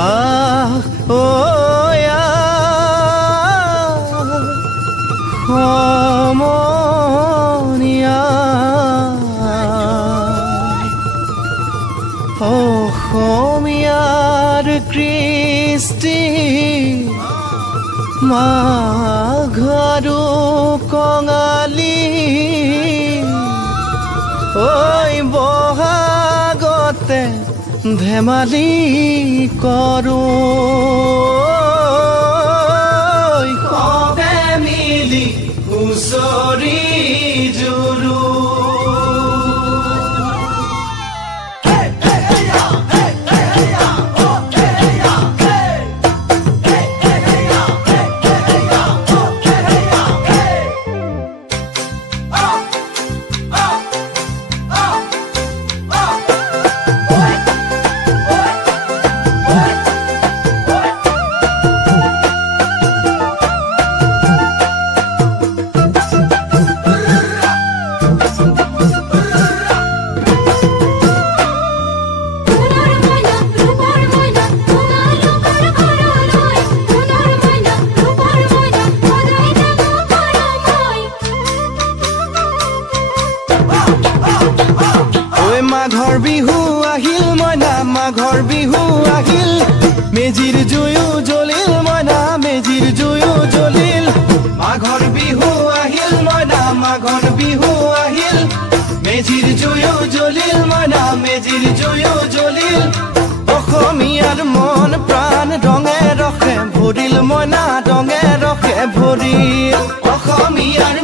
আহ ও সমনীয়া অসমীয়াৰ কৃষ্টি মাঘৰো কঙালী ঐ বহাগতে ধেমালি কৰোঁ কবে মিলি হুঁচৰি জুৰো মাঘৰ বিহু আহিল মইনা মাঘৰ বিহু আহিল মেজিৰ জুয়ো জ্বলিল মইনা মেজিৰ জুয়ো জ্বলিল মাঘৰ বিহু আহিল মইনা মাঘৰ বিহু আহিল মেজিৰ জুয়ো জ্বলিল মইনা মেজিৰ জুয়ো জ্বলিল অসমীয়াৰ মন প্ৰাণ ৰঙে ৰখে ভৰিল মইনা ৰঙে ৰখে ভৰিল অসমীয়াৰ